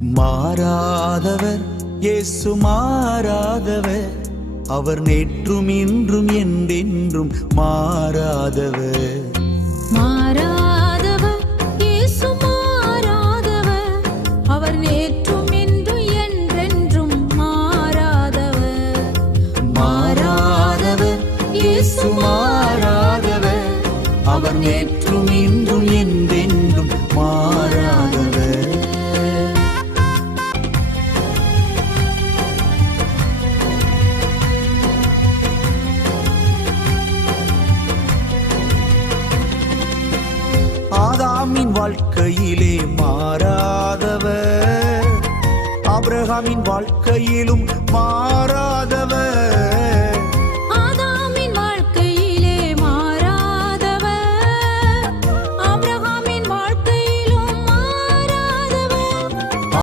மாறாதவர் இயேசு மாறாதவர், அவர் நேற்றும் இன்றும் என்றென்றும் மாறாதவர். மாறாதவர் இயேசு மாறாதவர், அவர் நேற்றும் இன்றும் என்றென்றும் மாறாதவர். மாறாதவர் இயேசு மாறாதவர், அவர் நேற்றும் இன்றும் என்றென்றும் மாறாதவர். ஆதாமின் வாழ்க்கையிலே மாறாதவர், ஆபிரகாமின் வாழ்க்கையிலும் மாறாதவர்.